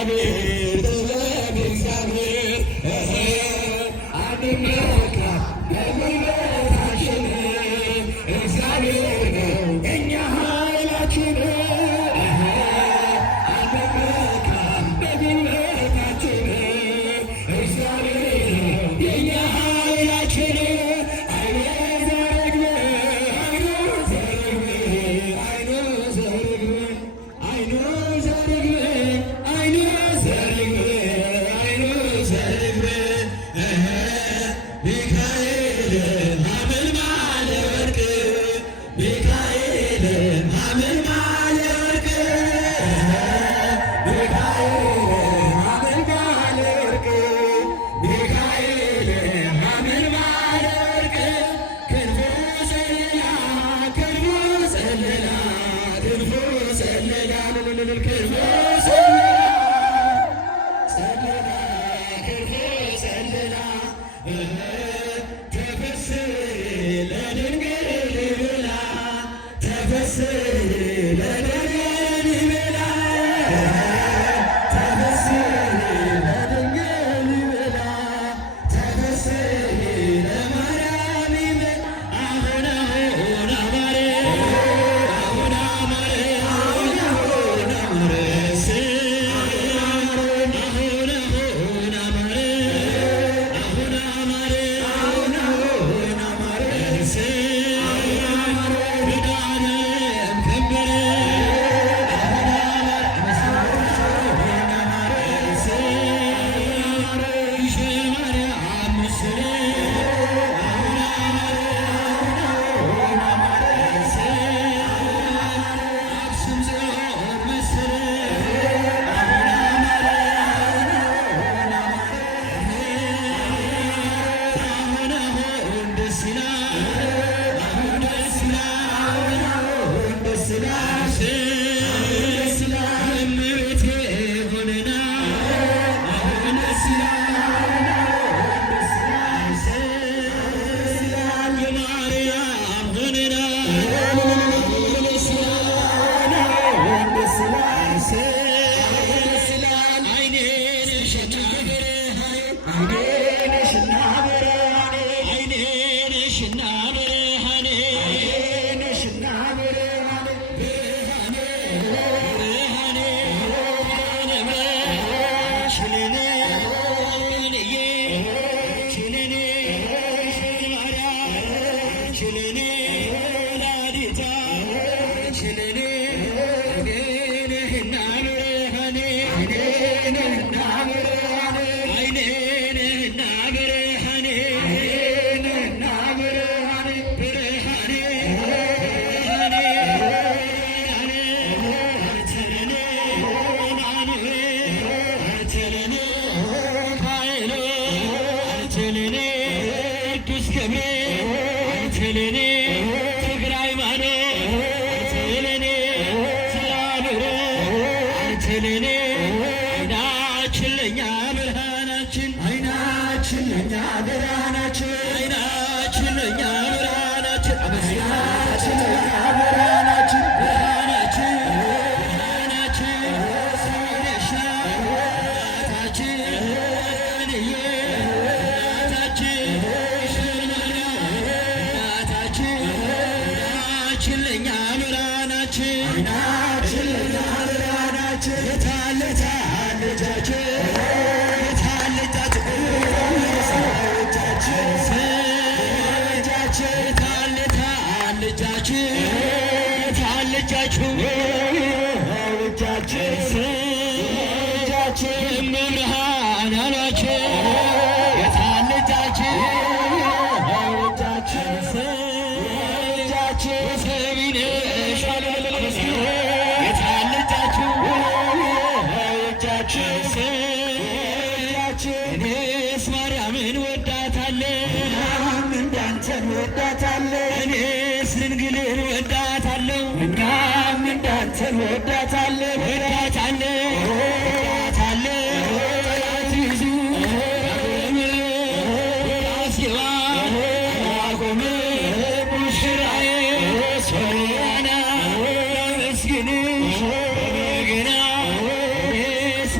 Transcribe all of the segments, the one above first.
እግዚአብሔር ጥበብ እግዚአብሔር አድነካ በጉልበታችን እግዚአብሔር ነው እኛ ኃይላችን አድነካ በጉልበታችን እግዚአብሔር ነው የእኛ ኃይላችን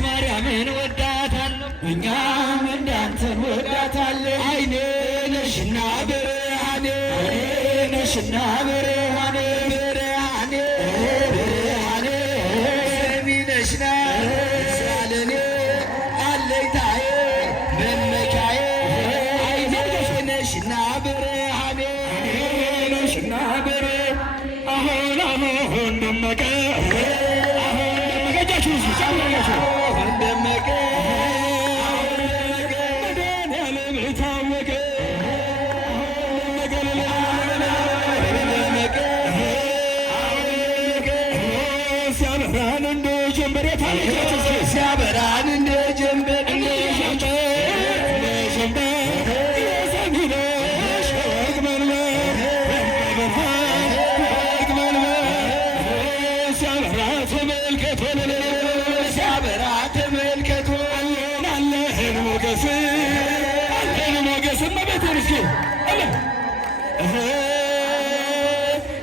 Maria ሲያበራን እንደ ጀንበር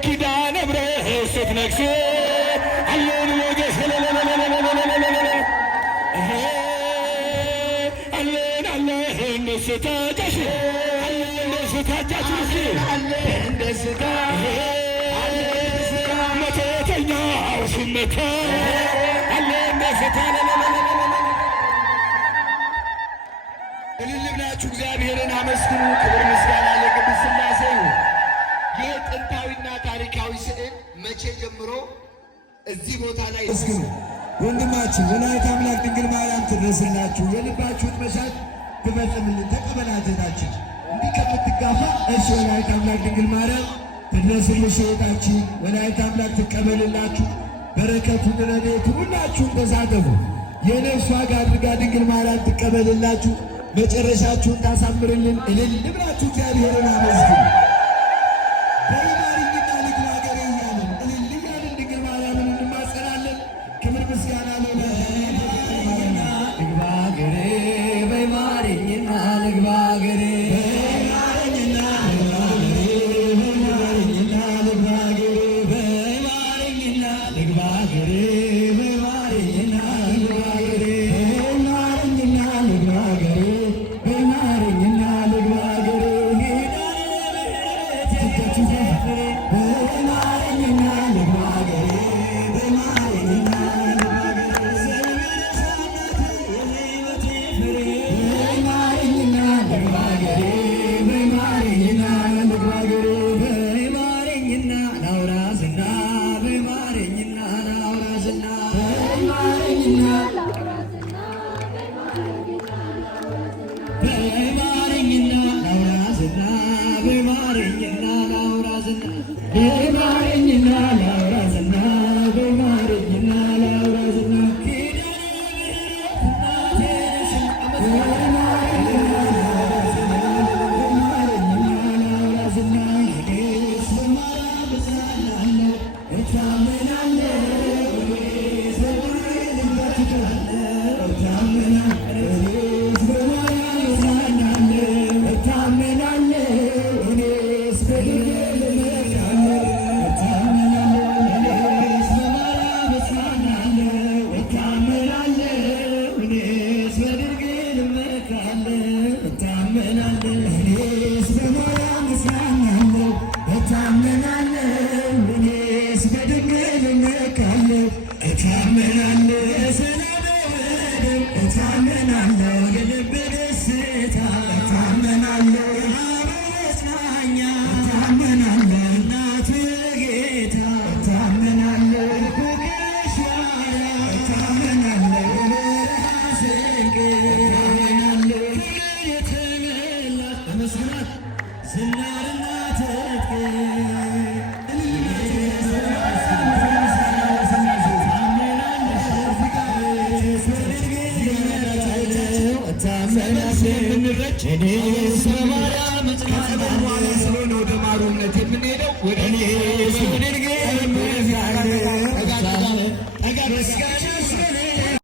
ኪዳነ ምሕረት ስትነግስ አለን ሞገስ አለን አለን ደስታሽ አለን ደስታችን አለን ደስታ መተተኛው ሲመታ አለን ደስታ እልል ብላችሁ እግዚአብሔርን አመስግኑ። ክብር ምስጋና ለቅድስት ሥላሴ ይሁን። ይህ ጥንታዊና ታሪካዊ ስዕል መቼ ጀምሮ እዚህ ቦታ ላይ እስኪ ወንድማችን ወላዲተ አምላክ ድንግል ማርያም ትድረስላችሁ፣ የልባችሁን መሻት ትፈጽምልን። ተቀበላጀታችን እንዲህ ከምትጋፋ እሺ ወላዲተ አምላክ ድንግል ማርያም ትድረስልሽ፣ ሕይወታችን ወላዲተ አምላክ ትቀበልላችሁ። በረከቱን ረድኤቱን ሁላችሁም ተሳተፉ። የነፍስ ዋጋ አድርጋ ድንግል ማርያም ትቀበልላችሁ፣ መጨረሻችሁን ታሳምርልን። እልል ብላችሁ እግዚአብሔርን አመስግኑ። በይማርኝና ልግባ አገሬ እያልን እልል እያልን ድንግል ማርያምን እንማጸናለን። ክብር ምስጋና ለማርያም። ልግባ አገሬ በይማርኝና ልግባ አገሬ በይማርኝና ልግባ አገሬ በይማርኝና ልግባ አገሬ በይማርኝና ልግባ አገሬ በይማርኝና ልግባ አገሬ በይማርኝና ልግባ አገሬ ስለሆነ ወደ ማሩነት የምንሄደው ወደ